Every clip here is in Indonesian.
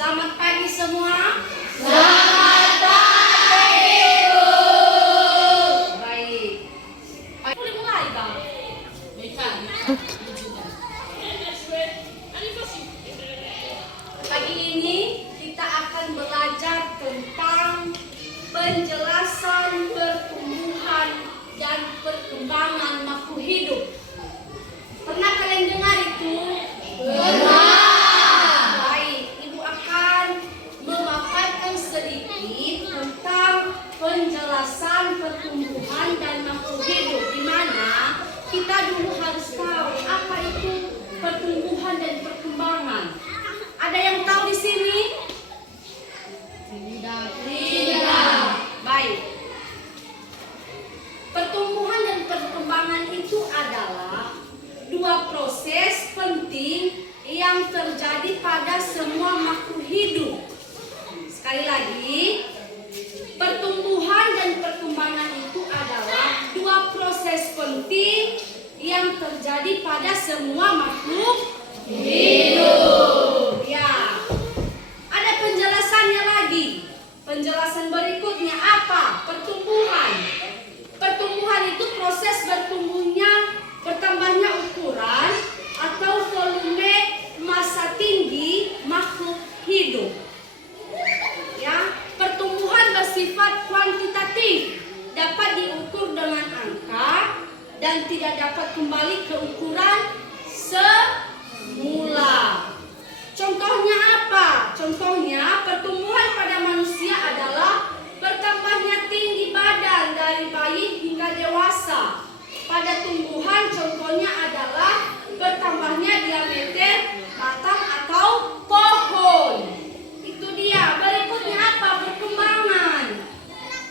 Selamat pagi semua. Selamat pagi, Bu. Baik. Boleh mulai, Bang? Pagi ini kita akan belajar tentang penjelasan pertumbuhan dan perkembangan makhluk hidup. Pernah kalian dengar itu? Baik, Ibu akan memaparkan sedikit tentang penjelasan pertumbuhan dan makhluk hidup, di mana kita dulu harus tahu apa itu pertumbuhan dan perkembangan. Ada yang tahu di sini? Tidak. Baik. Pertumbuhan dan perkembangan itu adalah dua proses penting yang terjadi pada semua makhluk hidup. Sekali lagi, pertumbuhan dan perkembangan itu adalah dua proses penting yang terjadi pada semua makhluk hidup. Ya. Ada penjelasannya lagi. Penjelasan berikutnya apa? Pertumbuhan. Pertumbuhan itu proses bertambahnya ukuran atau volume massa tinggi makhluk hidup. Ya, pertumbuhan bersifat kuantitatif, dapat diukur dengan angka dan tidak dapat kembali ke ukuran semula. Contohnya apa? Contohnya pertumbuhan pada manusia adalah bertambahnya tinggi badan dari bayi hingga dewasa. Pada tumbuhan contohnya adalah bertambahnya diameter batang atau pohon. Itu dia. Berikutnya apa? Perkembangan.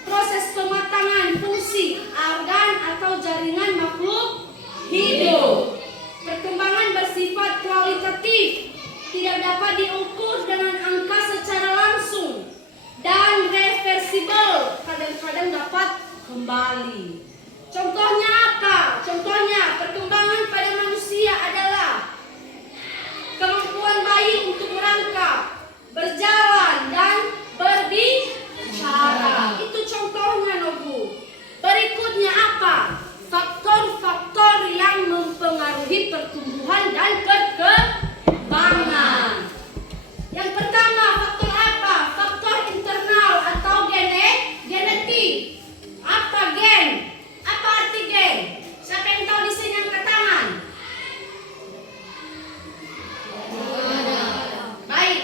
Proses pematangan fungsi organ atau jaringan makhluk hidup. Perkembangan bersifat kualitatif, tidak dapat diukur dengan angka secara langsung dan reversibel, kadang-kadang dapat kembali. Contohnya apa? Contohnya perkembangan pada manusia adalah kemampuan bayi untuk merangkak, berjalan, dan berbicara. Itu contohnya, Nobu. Berikutnya apa? Faktor-faktor yang mempengaruhi pertumbuhan dan perkembangan. Yang pertama, faktor apa? Faktor internal atau genetik. Apa gen? Apa arti gen? Siapa yang tahu di sini angkat tangan? Baik.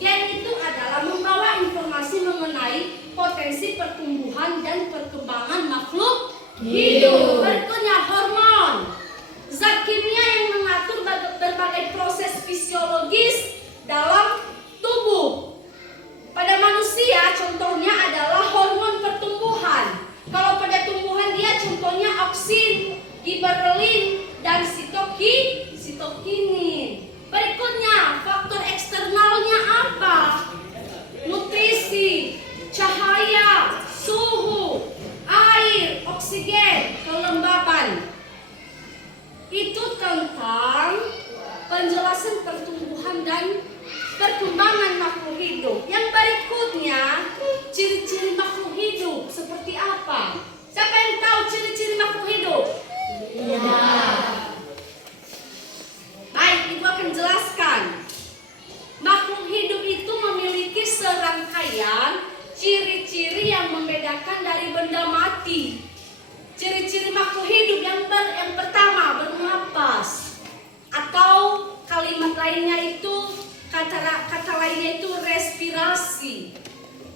Gen itu adalah membawa informasi mengenai potensi pertumbuhan dan perkembangan makhluk hidup. Berikutnya hormon. Zat kimia yang mengatur berbagai proses fisiologis dalam tubuh. Pada manusia contohnya adalah hormon pertumbuhan. Kalau pada tumbuhan dia contohnya auksin, giberelin, dan sitokinin. Berikutnya faktor eksternalnya apa? Nutrisi, cahaya, suhu, air, oksigen, kelembaban. Itu tentang penjelasan pertumbuhan dan perkembangan makhluk hidup. Yang berikutnya, ciri-ciri makhluk hidup seperti apa? Siapa yang tahu ciri-ciri makhluk hidup? Ya. Baik, Ibu akan jelaskan. Makhluk hidup itu memiliki serangkaian ciri-ciri yang membedakan dari benda mati. Ciri-ciri makhluk hidup yang pertama, bernapas. Atau kalimat lainnya itu, kata lainnya itu respirasi.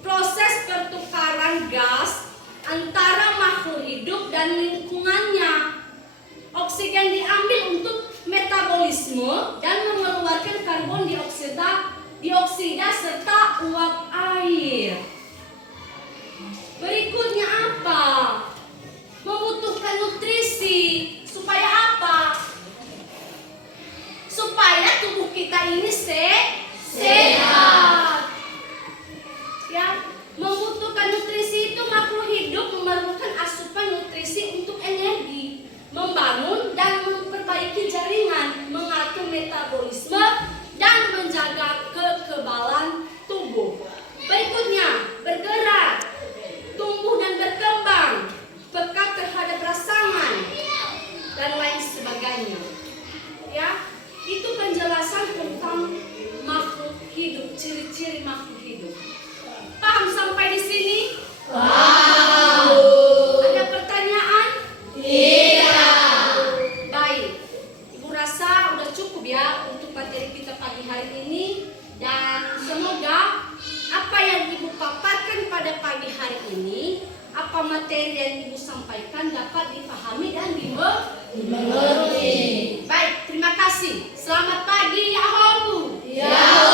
Proses pertukaran gas antara makhluk hidup dan lingkungannya. Oksigen diambil untuk metabolisme dan mengeluarkan karbon dioksida serta uap air. Berikutnya apa? Membutuhkan nutrisi. Supaya apa? Supaya tubuh kita ini sehat. Ya, membutuhkan nutrisi itu makhluk hidup memerlukan asupan nutrisi untuk energi, membangun dan memperbaiki jaringan, mengatur metabolisme dan menjaga hidup, ciri-ciri makhluk hidup. Paham sampai di sini? Tahu. Ada pertanyaan? Tidak. Baik, Ibu rasa udah cukup ya untuk materi kita pagi hari ini. Dan semoga apa yang Ibu paparkan pada pagi hari ini, apa materi yang Ibu sampaikan dapat dipahami dan Dimengerti. Baik, terima kasih. Selamat pagi, Yahoo. Ya